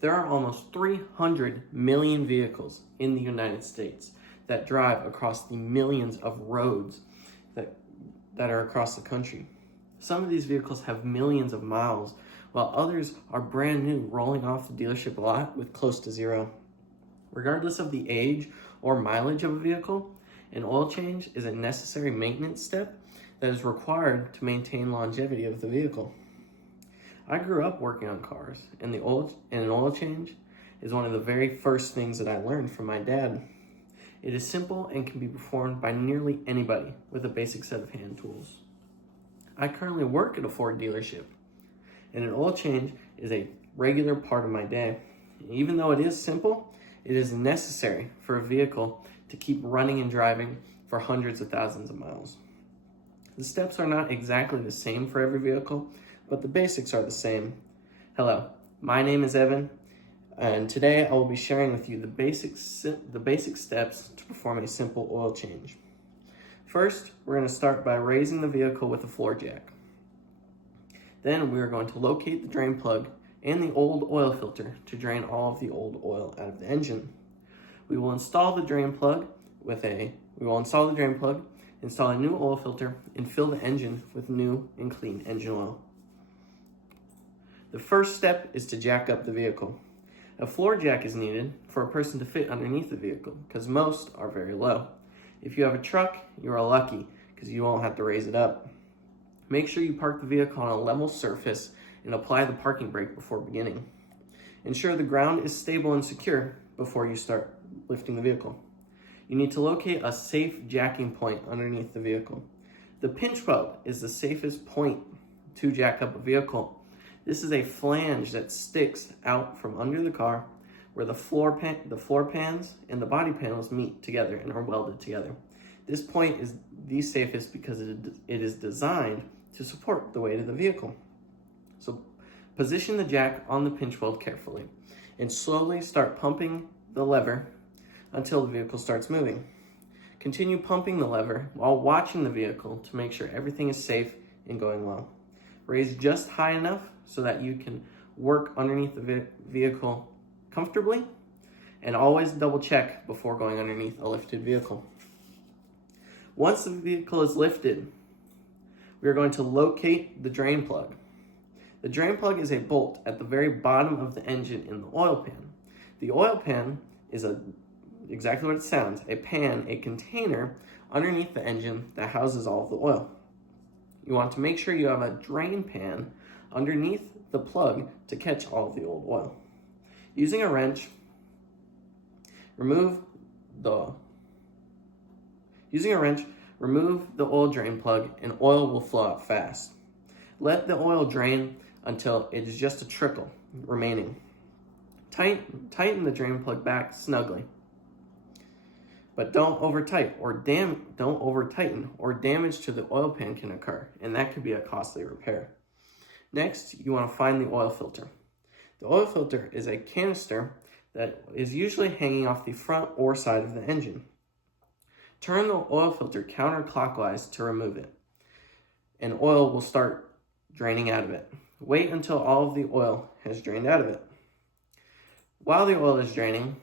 There are almost 300 million vehicles in the United States that drive across the millions of roads that are across the country. Some of these vehicles have millions of miles, while others are brand new, rolling off the dealership lot with close to zero. Regardless of the age or mileage of a vehicle, an oil change is a necessary maintenance step that is required to maintain longevity of the vehicle. I grew up working on cars, and an oil change is one of the very first things that I learned from my dad. It is simple and can be performed by nearly anybody with a basic set of hand tools. I currently work at a Ford dealership, and an oil change is a regular part of my day. Even though it is simple, it is necessary for a vehicle to keep running and driving for hundreds of thousands of miles. The steps are not exactly the same for every vehicle, but the basics are the same. Hello, my name is Evan, and today I will be sharing with you the basic steps to perform a simple oil change. First, we're going to start by raising the vehicle with a floor jack. Then we are going to locate the drain plug and the old oil filter to drain all of the old oil out of the engine. We will install the drain plug, install a new oil filter, and fill the engine with new and clean engine oil. The first step is to jack up the vehicle. A floor jack is needed for a person to fit underneath the vehicle because most are very low. If you have a truck, you are lucky because you won't have to raise it up. Make sure you park the vehicle on a level surface and apply the parking brake before beginning. Ensure the ground is stable and secure before you start lifting the vehicle. You need to locate a safe jacking point underneath the vehicle. The pinch weld is the safest point to jack up a vehicle. This is a flange that sticks out from under the car where the floor pans and the body panels meet together and are welded together. This point is the safest because it is designed to support the weight of the vehicle. So position the jack on the pinch weld carefully and slowly start pumping the lever until the vehicle starts moving. Continue pumping the lever while watching the vehicle to make sure everything is safe and going well. Raise just high enough so that you can work underneath the vehicle comfortably, and always double check before going underneath a lifted vehicle. Once the vehicle is lifted, we are going to locate the drain plug. The drain plug is a bolt at the very bottom of the engine in the oil pan. The oil pan is exactly what it sounds, a pan, a container underneath the engine that houses all of the oil. You want to make sure you have a drain pan underneath the plug to catch all of the old oil. Using a wrench, remove the oil drain plug and oil will flow out fast. Let the oil drain until it is just a trickle remaining. Tighten the drain plug back snugly. But don't over-tighten or damage to the oil pan can occur, and that could be a costly repair. Next, you want to find the oil filter. The oil filter is a canister that is usually hanging off the front or side of the engine. Turn the oil filter counterclockwise to remove it, and oil will start draining out of it. Wait until all of the oil has drained out of it. While the oil is draining,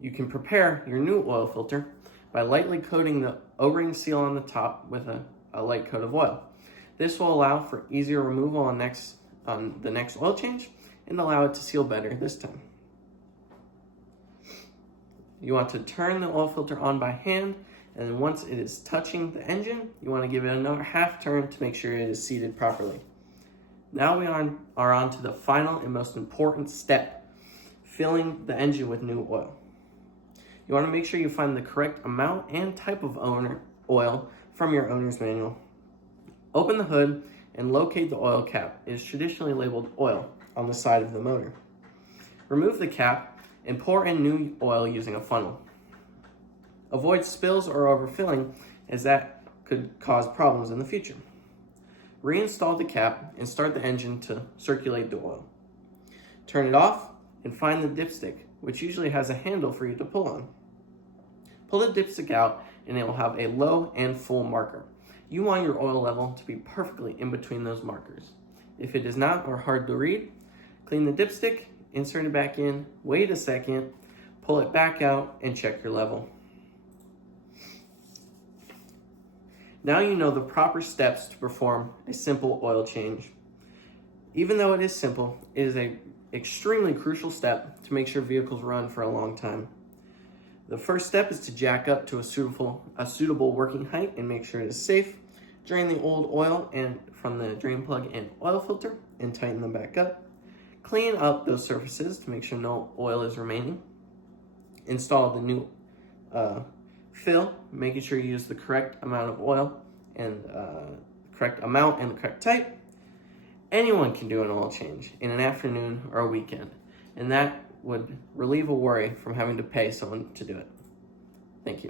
you can prepare your new oil filter by lightly coating the O-ring seal on the top with a light coat of oil. This will allow for easier removal on the next oil change and allow it to seal better this time. You want to turn the oil filter on by hand, and then once it is touching the engine, you want to give it another half turn to make sure it is seated properly. Now we are on to the final and most important step, filling the engine with new oil. You want to make sure you find the correct amount and type of oil from your owner's manual. Open the hood and locate the oil cap. It is traditionally labeled oil on the side of the motor. Remove the cap and pour in new oil using a funnel. Avoid spills or overfilling, as that could cause problems in the future. Reinstall the cap and start the engine to circulate the oil. Turn it off and find the dipstick, which usually has a handle for you to pull on. Pull the dipstick out and it will have a low and full marker. You want your oil level to be perfectly in between those markers. If it is not or hard to read, Clean the dipstick, insert it back in, wait a second, pull it back out, and check your level. Now you know the proper steps to perform a simple oil change. Even though it is simple, it is an extremely crucial step to make sure vehicles run for a long time. The first step is to jack up to a suitable working height and make sure it is safe. Drain the old oil and from the drain plug and oil filter and tighten them back up. Clean up those surfaces to make sure no oil is remaining. Install the new fill, making sure you use the correct amount of oil and correct amount and the correct type. Anyone can do an oil change in an afternoon or a weekend, and that would relieve a worry from having to pay someone to do it. Thank you.